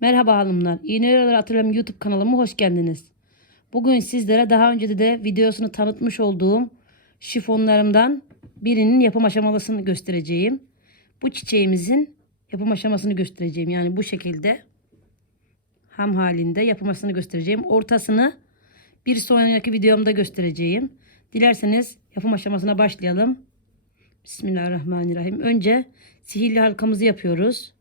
Merhaba hanımlar. İğneler Atölye'm YouTube kanalıma hoş geldiniz. Bugün sizlere daha önce de, de videosunu tanıtmış olduğum şifonlarımdan birinin yapım aşamasını göstereceğim. Bu çiçeğimizin yapım aşamasını göstereceğim. Yani bu şekilde ham halinde yapılmasını göstereceğim. Ortasını bir sonraki videomda göstereceğim. Dilerseniz yapım aşamasına başlayalım. Bismillahirrahmanirrahim. Önce sihirli halkamızı yapıyoruz.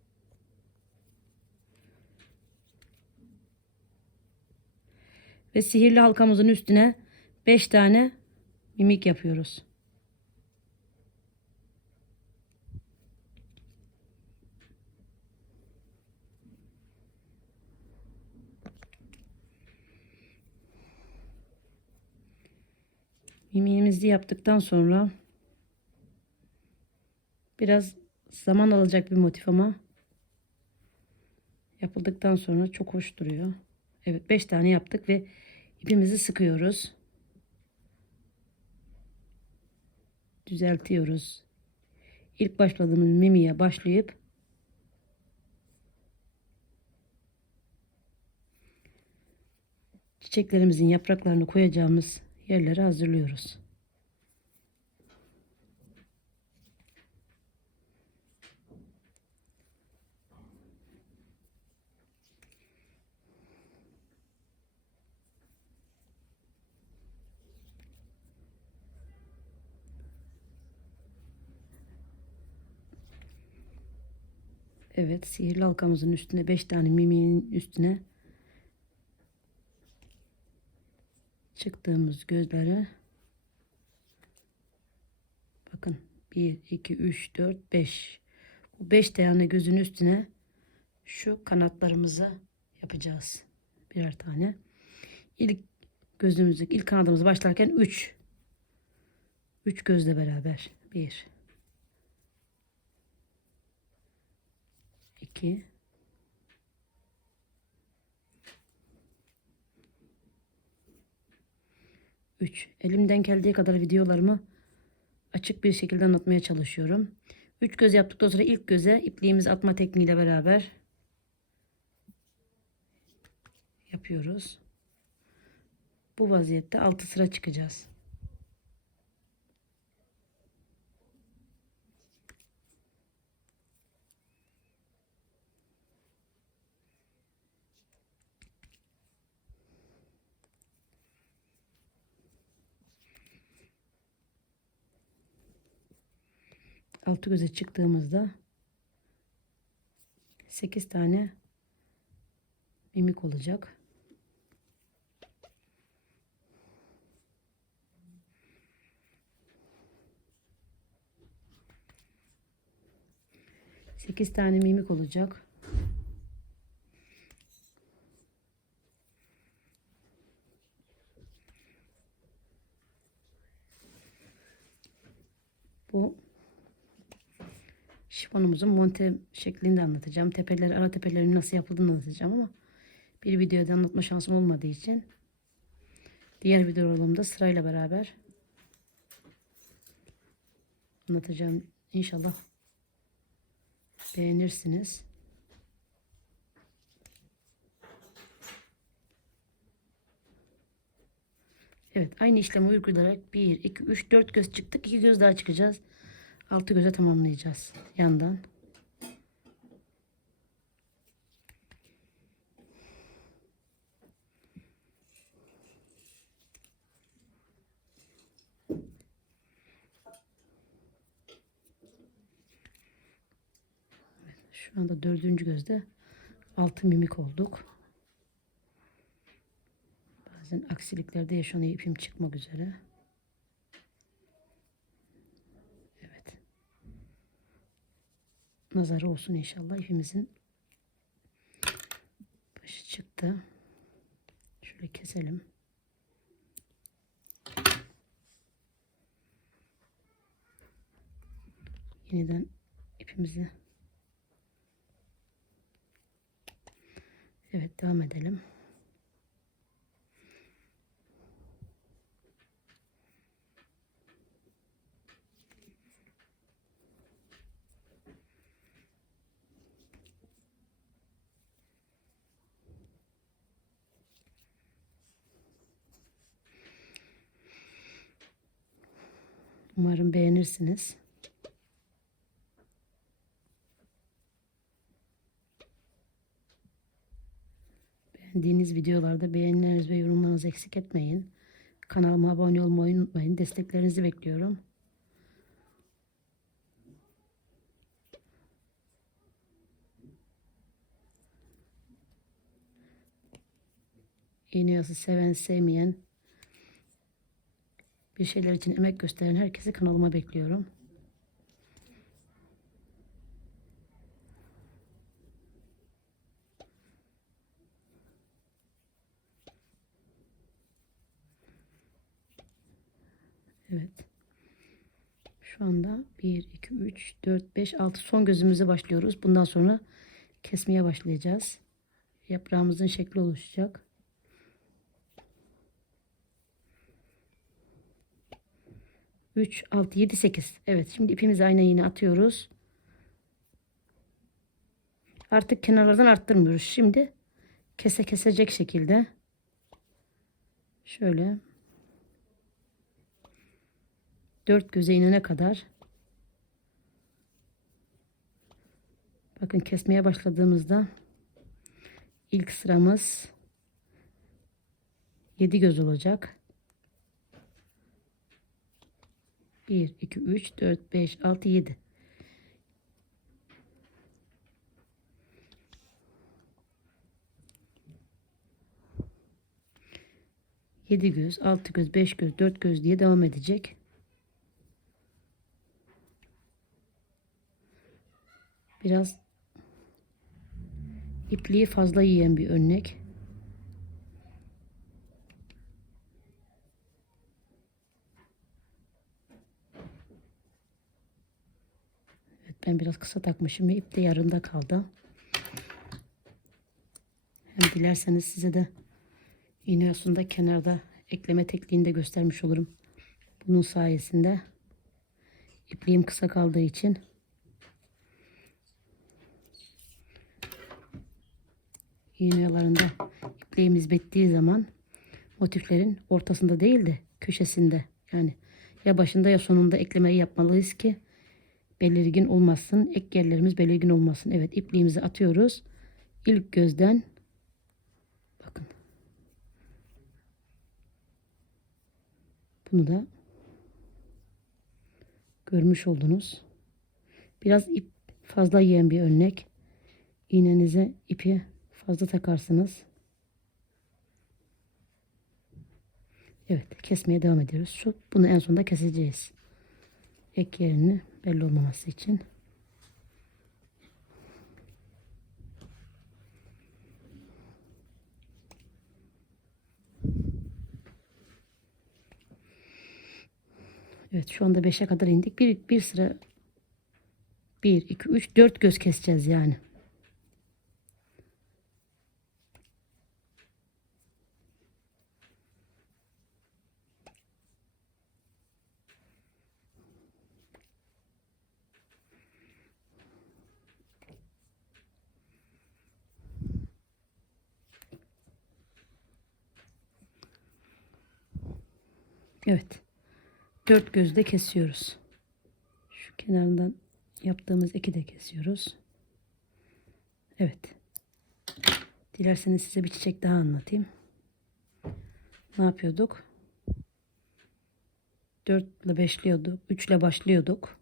Ve sihirli halkamızın üstüne 5 tane mimik yapıyoruz. Mimiğimizi yaptıktan sonra biraz zaman alacak bir motif ama yapıldıktan sonra çok hoş duruyor. Evet 5 tane yaptık ve ipimizi sıkıyoruz. Düzeltiyoruz. İlk başladığımız mimiye başlayıp çiçeklerimizin yapraklarını koyacağımız yerleri hazırlıyoruz. Evet, sihirli halkamızın üstüne 5 tane mimiğin üstüne çıktığımız gözleri. Bakın 1 2 3 4 5 bu 5 tane gözün üstüne şu kanatlarımızı yapacağız. Birer tane. İlk gözümüzü ilk kanadımızı başlarken 3 3 gözle beraber. 1 2 3. Elimden geldiği kadar videolarımı açık bir şekilde anlatmaya çalışıyorum. 3 göz yaptıktan sonra ilk göze ipliğimizi atma tekniğiyle beraber yapıyoruz. Bu vaziyette 6 sıra çıkacağız. Altı göze çıktığımızda 8 tane mimik olacak. Sekiz tane mimik olacak. Bu şifonumuzun monte şeklinde anlatacağım. Tepeleri, ara tepelerin nasıl yapıldığını anlatacağım ama bir videoda anlatma şansım olmadığı için diğer videolarımda sırayla beraber anlatacağım. İnşallah beğenirsiniz. Evet aynı işlemi uygulayarak 1, 2, 3, 4 göz çıktık. 2 göz daha çıkacağız. Altı göze tamamlayacağız yandan. Şu anda dördüncü gözde altı mimik olduk. Bazen aksiliklerde yaşanıyor ipim çıkmak üzere. Nazarı olsun inşallah. İpimizin başı çıktı. Şöyle keselim. Yeniden ipimizi Evet devam edelim. Umarım beğenirsiniz. Beğendiğiniz videolarda beğenileriniz ve yorumlarınızı eksik etmeyin. Kanalıma abone olmayı unutmayın. Desteklerinizi bekliyorum. İğne oyası seven sevmeyen bir şeyler için emek gösteren herkesi kanalıma bekliyorum. Evet. Şu anda 1, 2, 3, 4, 5, 6 son gözümüze başlıyoruz. Bundan sonra kesmeye başlayacağız. Yaprağımızın şekli oluşacak. Üç, altı, yedi, sekiz. Evet şimdi ipimizi aynı yine atıyoruz. Artık kenarlardan arttırmıyoruz. Şimdi kese kesecek şekilde şöyle dört göze inene kadar bakın kesmeye başladığımızda ilk sıramız 7 göz olacak. 1 2 3 4 5 6 7 7 göz, 6 göz, 5 göz, 4 göz diye devam edecek. Biraz ipliği fazla yiyen bir örnek. Ben biraz kısa takmışım ve ip de yarımda kaldı. Hem dilerseniz size de iğne oyasında kenarda ekleme tekniğini de göstermiş olurum. Bunun sayesinde ipliğim kısa kaldığı için iğnelerinde ipliğimiz bittiği zaman motiflerin ortasında değil de köşesinde yani ya başında ya sonunda eklemeyi yapmalıyız ki belirgin olmasın. Ek yerlerimiz belirgin olmasın. Evet ipliğimizi atıyoruz. İlk gözden bakın. Bunu da görmüş oldunuz. Biraz ip fazla yiyen bir örnek. İğnenize ipi fazla takarsınız. Evet kesmeye devam ediyoruz. Şu bunu en sonunda keseceğiz. Ek yerini belli olmaması için. Evet şu anda 5'e kadar indik. Bir, bir sıra 1, 2, 3, 4 göz keseceğiz yani. Evet. Dört gözde kesiyoruz. Şu kenarından yaptığımız iki de kesiyoruz. Evet. Dilerseniz size bir çiçek daha anlatayım. Ne yapıyorduk? 4 ile beşliyorduk. 3 ile başlıyorduk.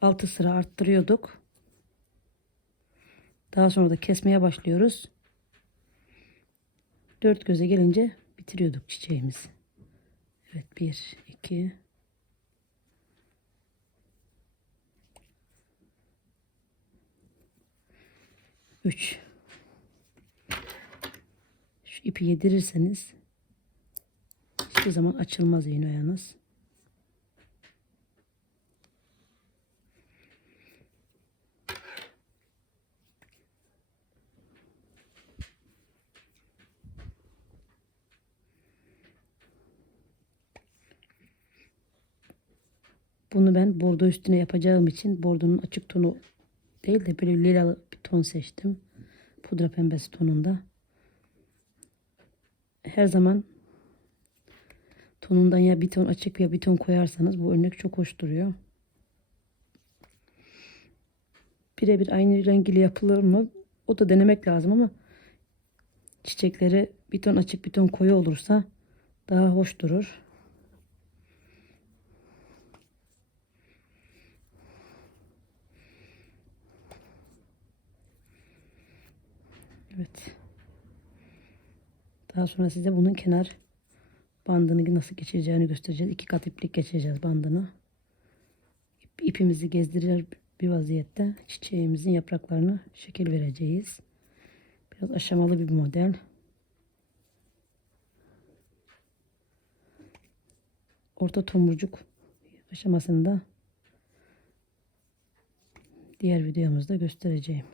6 sıra arttırıyorduk. Daha sonra da kesmeye başlıyoruz. 4 göze gelince bitiriyorduk çiçeğimizi. Evet 1 2 3 Şu ipi yedirirseniz hiçbir zaman açılmaz iğne ayağınız. Bunu ben bordo üstüne yapacağım için bordonun açık tonu değil de böyle lila bir ton seçtim. Pudra pembesi tonunda. Her zaman tonundan ya bir ton açık ya bir ton koyarsanız bu örnek çok hoş duruyor. Birebir aynı renk ile yapılır mı? O da denemek lazım ama çiçekleri bir ton açık bir ton koyu olursa daha hoş durur. Evet. Daha sonra size bunun kenar bandını nasıl geçireceğini göstereceğiz. İki kat iplik geçireceğiz bandını. İp- İpimizi gezdirir bir vaziyette çiçeğimizin yapraklarını şekil vereceğiz. Biraz aşamalı bir model. Orta tomurcuk aşamasında diğer videomuzda göstereceğim.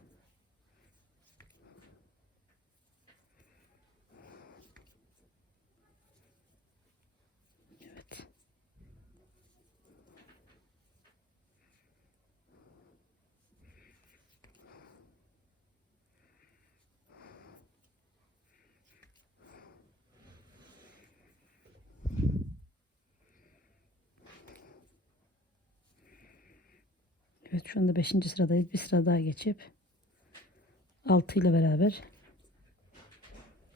Evet. Evet şu anda 5. sıradayız. Bir sıra daha geçip 6 ile beraber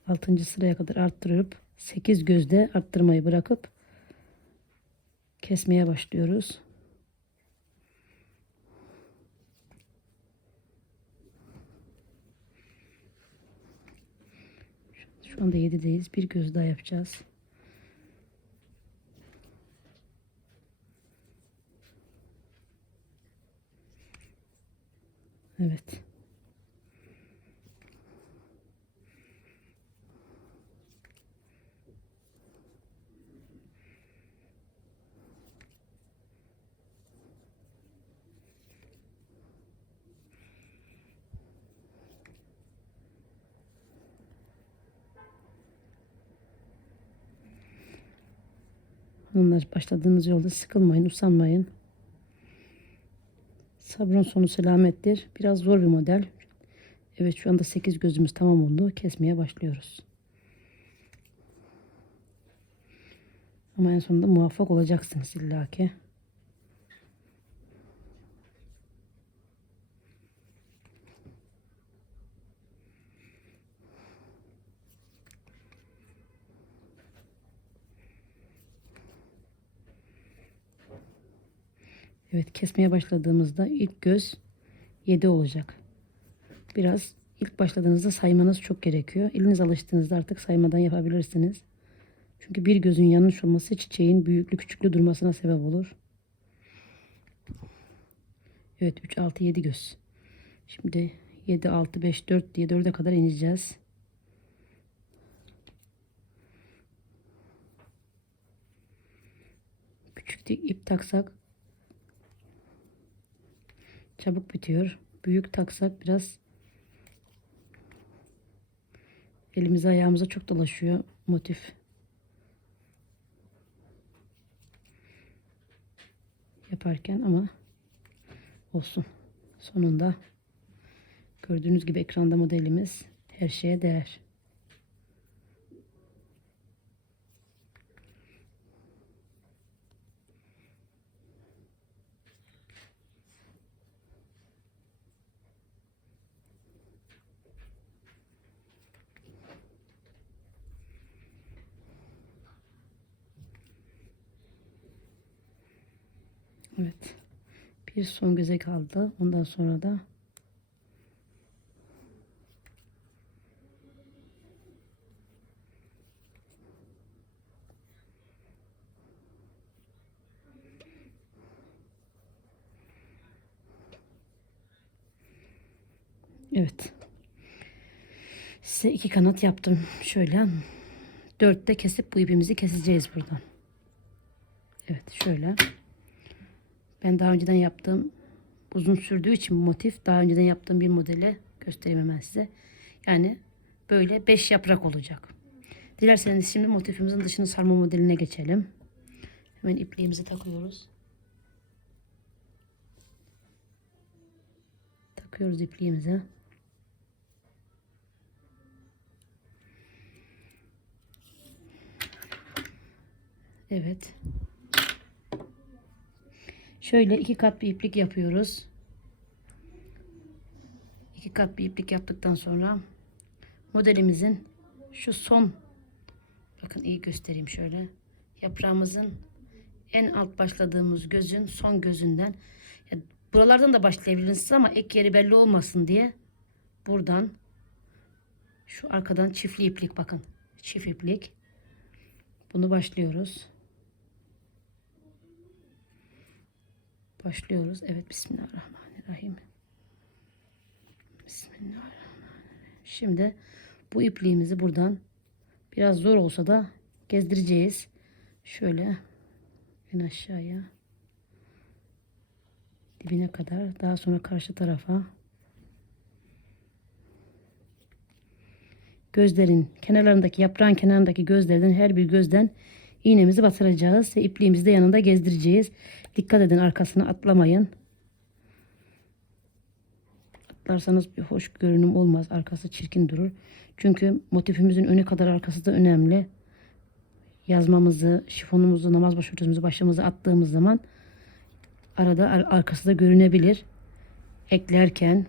6. sıraya kadar arttırıp 8 gözde arttırmayı bırakıp kesmeye başlıyoruz. Şu- anda 7'deyiz. Bir göz daha yapacağız. Evet. Hanımlar başladığınız yolda sıkılmayın, usanmayın. Sabrın sonu selamettir. Biraz zor bir model. Evet şu anda 8 gözümüz tamam oldu. Kesmeye başlıyoruz. Ama en sonunda muvaffak olacaksınız illaki. Evet kesmeye başladığımızda ilk göz 7 olacak. Biraz ilk başladığınızda saymanız çok gerekiyor. Eliniz alıştığınızda artık saymadan yapabilirsiniz. Çünkü bir gözün yanlış olması çiçeğin büyüklü küçüklü durmasına sebep olur. Evet 3 6 7 göz. Şimdi 7 6 5 4 diye 4'e kadar ineceğiz. Küçük ip taksak çabuk bitiyor. Büyük taksak biraz elimize ayağımıza çok dolaşıyor motif. Yaparken ama olsun. Sonunda gördüğünüz gibi ekranda modelimiz her şeye değer. Evet. Bir son göze kaldı. Ondan sonra da Evet. Size iki kanat yaptım. Şöyle dörtte kesip bu ipimizi keseceğiz buradan. Evet şöyle. Ben daha önceden yaptığım uzun sürdüğü için motif daha önceden yaptığım bir modeli göstereyim hemen size. Yani böyle 5 yaprak olacak. Dilerseniz şimdi motifimizin dışını sarma modeline geçelim. Hemen ipliğimizi takıyoruz. Takıyoruz ipliğimizi. Evet. Şöyle iki kat bir iplik yapıyoruz. İki kat bir iplik yaptıktan sonra modelimizin şu son bakın iyi göstereyim şöyle yaprağımızın en alt başladığımız gözün son gözünden ya buralardan da başlayabilirsiniz ama ek yeri belli olmasın diye buradan şu arkadan çiftli iplik bakın çift iplik bunu başlıyoruz başlıyoruz. Evet Bismillahirrahmanirrahim. Bismillahirrahmanirrahim. Şimdi bu ipliğimizi buradan biraz zor olsa da gezdireceğiz. Şöyle en aşağıya dibine kadar daha sonra karşı tarafa. Gözlerin kenarlarındaki yaprağın kenarındaki gözlerden her bir gözden iğnemizi batıracağız ipliğimizi de yanında gezdireceğiz. Dikkat edin arkasına atlamayın. Atlarsanız bir hoş görünüm olmaz. Arkası çirkin durur. Çünkü motifimizin önü kadar arkası da önemli. Yazmamızı, şifonumuzu, namaz başörtümüzü başımıza attığımız zaman arada ar- arkası da görünebilir. Eklerken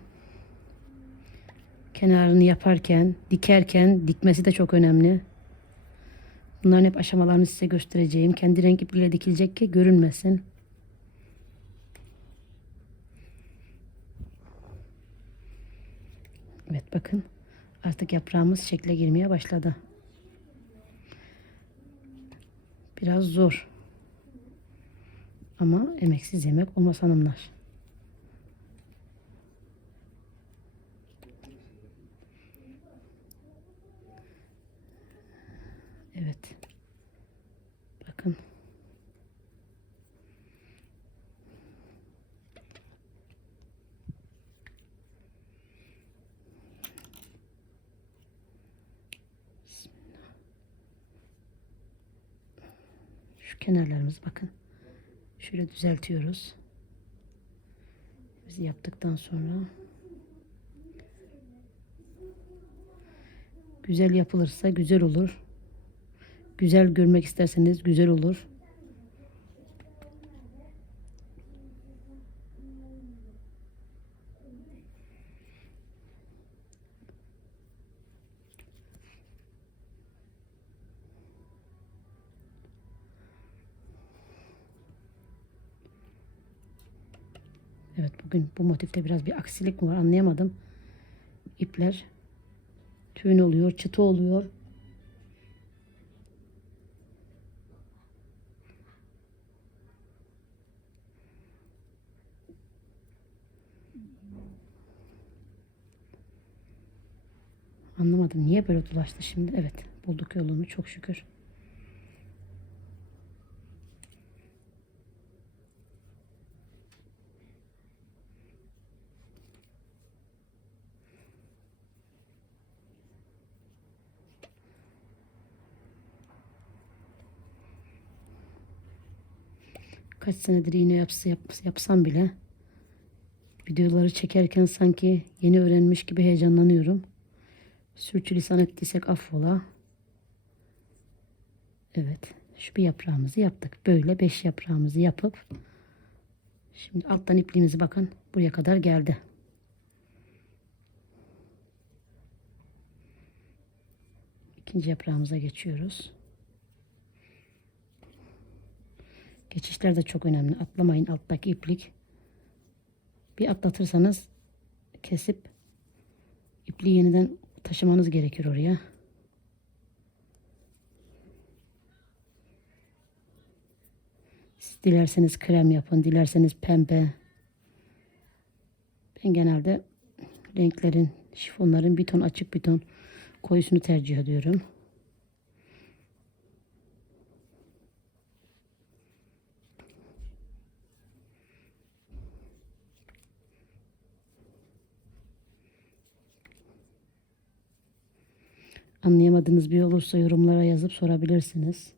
kenarını yaparken, dikerken dikmesi de çok önemli. Bunların hep aşamalarını size göstereceğim. Kendi renk ipliğiyle dikilecek ki görünmesin. Evet bakın artık yaprağımız şekle girmeye başladı. Biraz zor. Ama emeksiz yemek olmaz hanımlar. Evet. Bakın. Bismillah. Şu bakın. Şöyle düzeltiyoruz. Biz yaptıktan sonra güzel yapılırsa güzel olur. Güzel görmek isterseniz güzel olur. Evet bugün bu motifte biraz bir aksilik mi var anlayamadım. İpler tüyn oluyor, çıtı oluyor. Anlamadım niye böyle dolaştı şimdi. Evet bulduk yolunu çok şükür. Kaç senedir iğne yapsa yap, yapsam bile videoları çekerken sanki yeni öğrenmiş gibi heyecanlanıyorum. Sürçülisan ettiysek affola. Evet. Şu bir yaprağımızı yaptık. Böyle beş yaprağımızı yapıp şimdi alttan ipliğimizi bakın buraya kadar geldi. İkinci yaprağımıza geçiyoruz. Geçişler de çok önemli. Atlamayın alttaki iplik. Bir atlatırsanız kesip ipliği yeniden taşımanız gerekir oraya. Siz dilerseniz krem yapın, dilerseniz pembe. Ben genelde renklerin, şifonların bir ton açık bir ton koyusunu tercih ediyorum. Anlayamadığınız bir olursa yorumlara yazıp sorabilirsiniz.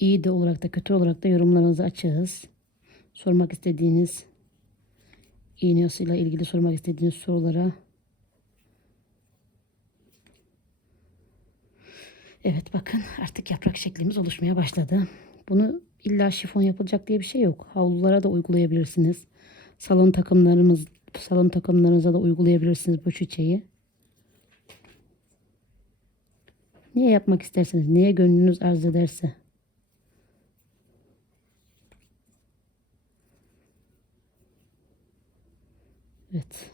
İyi de olarak da kötü olarak da yorumlarınızı açığız. Sormak istediğiniz iğnesiyle ilgili sormak istediğiniz sorulara Evet bakın artık yaprak şeklimiz oluşmaya başladı. Bunu illa şifon yapılacak diye bir şey yok. Havlulara da uygulayabilirsiniz. Salon takımlarımız salon takımlarınıza da uygulayabilirsiniz bu çiçeği. Niye yapmak isterseniz, neye gönlünüz arz ederse. Evet.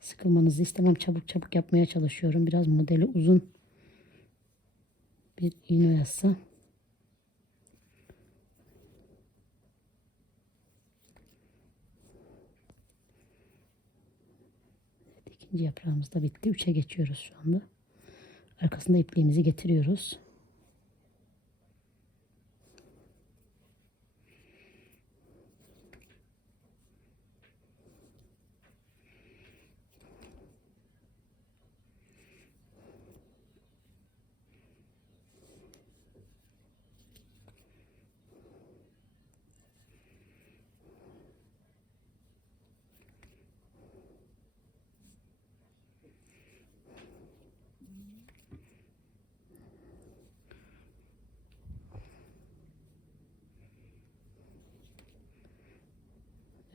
Sıkılmanızı istemem. Çabuk çabuk yapmaya çalışıyorum. Biraz modeli uzun bir iğne. Evet, ikinci yaprağımız da bitti. Üçe geçiyoruz şu anda. Arkasında ipliğimizi getiriyoruz.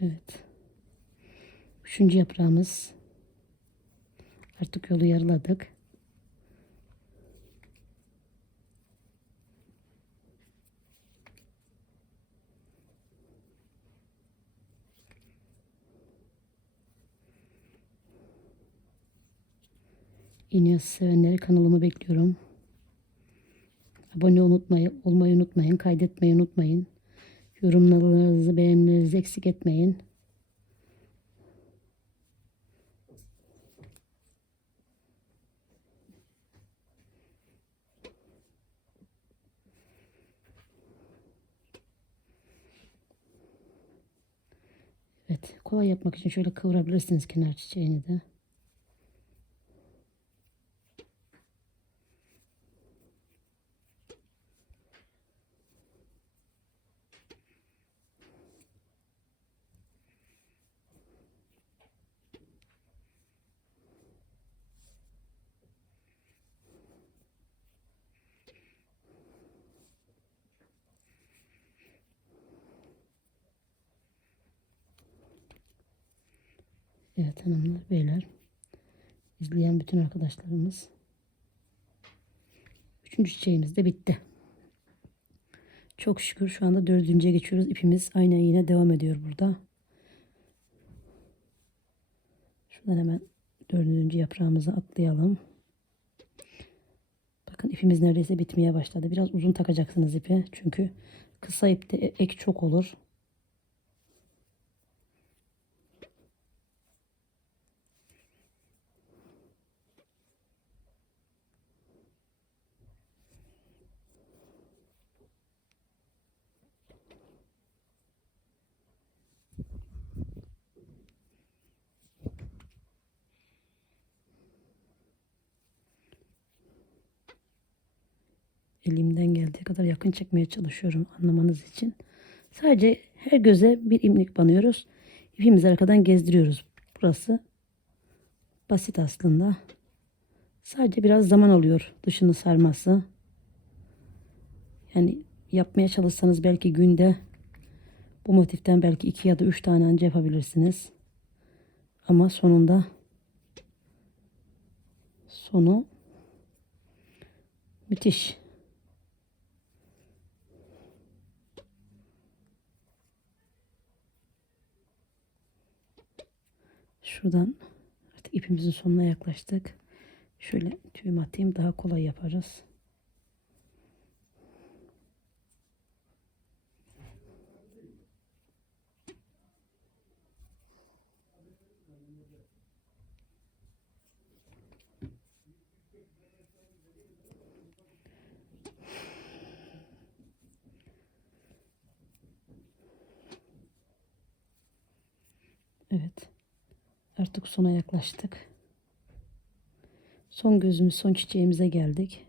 Evet. Üçüncü yaprağımız. Artık yolu yarıladık. İnyas sevenleri kanalımı bekliyorum. Abone unutmayı, olmayı unutmayın. Kaydetmeyi unutmayın. Yorumlarınızı, beğenilerinizi eksik etmeyin. Evet, kolay yapmak için şöyle kıvırabilirsiniz kenar çiçeğini de. Evet hanımlar, beyler. izleyen bütün arkadaşlarımız. Üçüncü çiçeğimiz de bitti. Çok şükür şu anda dördüncüye geçiyoruz. İpimiz aynen yine devam ediyor burada. Şuradan hemen dördüncü yaprağımızı atlayalım. Bakın ipimiz neredeyse bitmeye başladı. Biraz uzun takacaksınız ipi. Çünkü kısa ipte ek çok olur. Elimden geldiği kadar yakın çekmeye çalışıyorum anlamanız için. Sadece her göze bir imlik banıyoruz. İpimizi arkadan gezdiriyoruz. Burası basit aslında. Sadece biraz zaman alıyor dışını sarması. Yani yapmaya çalışsanız belki günde bu motiften belki iki ya da üç tane önce yapabilirsiniz. Ama sonunda sonu müthiş. Şuradan artık ipimizin sonuna yaklaştık. Şöyle tüyüm atayım daha kolay yaparız. Artık sona yaklaştık. Son gözümüz, son çiçeğimize geldik.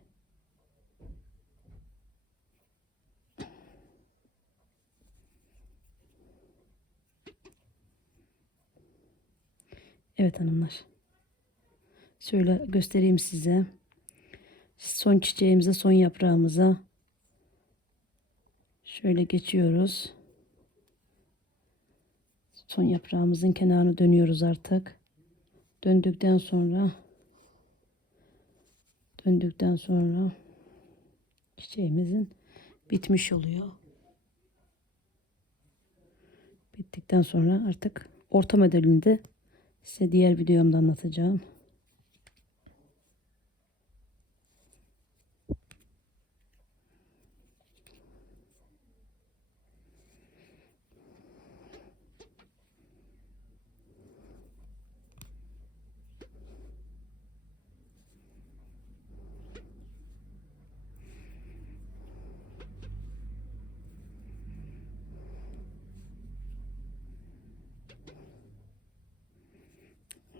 Evet hanımlar. Şöyle göstereyim size. Son çiçeğimize, son yaprağımıza şöyle geçiyoruz. Son yaprağımızın kenarını dönüyoruz artık. Döndükten sonra döndükten sonra çiçeğimizin bitmiş oluyor. Bittikten sonra artık orta modelinde size diğer videomda anlatacağım.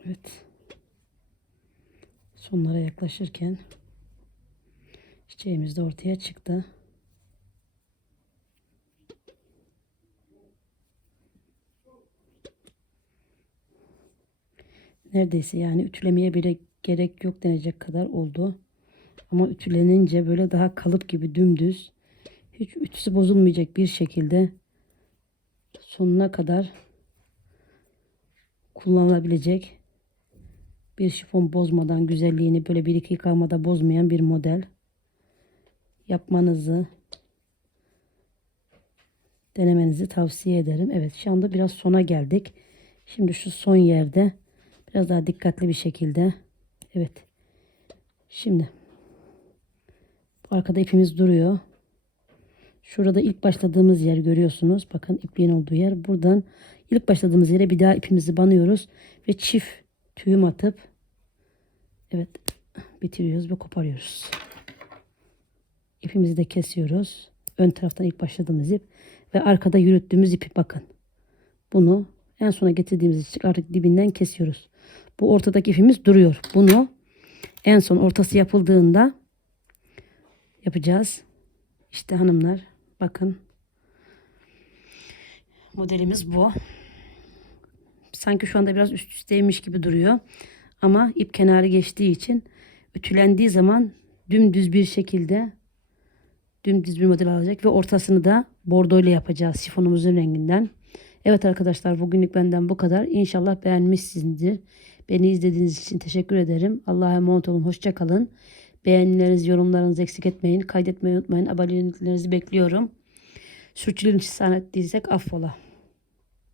Evet. Sonlara yaklaşırken çiçeğimiz de ortaya çıktı. Neredeyse yani ütülemeye bile gerek yok denecek kadar oldu. Ama ütülenince böyle daha kalıp gibi dümdüz hiç ütüsü bozulmayacak bir şekilde sonuna kadar kullanılabilecek bir şifon bozmadan güzelliğini böyle bir iki yıkamada bozmayan bir model yapmanızı denemenizi tavsiye ederim. Evet şu anda biraz sona geldik. Şimdi şu son yerde biraz daha dikkatli bir şekilde evet şimdi bu arkada ipimiz duruyor. Şurada ilk başladığımız yer görüyorsunuz. Bakın ipliğin olduğu yer. Buradan ilk başladığımız yere bir daha ipimizi banıyoruz ve çift tüyüm atıp evet bitiriyoruz ve koparıyoruz. İpimizi de kesiyoruz. Ön taraftan ilk başladığımız ip ve arkada yürüttüğümüz ipi bakın. Bunu en sona getirdiğimiz için artık dibinden kesiyoruz. Bu ortadaki ipimiz duruyor. Bunu en son ortası yapıldığında yapacağız. İşte hanımlar bakın. Modelimiz bu. Sanki şu anda biraz üst üsteymiş gibi duruyor. Ama ip kenarı geçtiği için ütülendiği zaman dümdüz bir şekilde dümdüz bir model alacak ve ortasını da bordo ile yapacağız şifonumuzun renginden. Evet arkadaşlar bugünlük benden bu kadar. İnşallah beğenmişsinizdir. Beni izlediğiniz için teşekkür ederim. Allah'a emanet olun. Hoşça kalın. Beğenilerinizi, yorumlarınızı eksik etmeyin. Kaydetmeyi unutmayın. Aboneliklerinizi bekliyorum. Sürçülerin için ettiysek affola.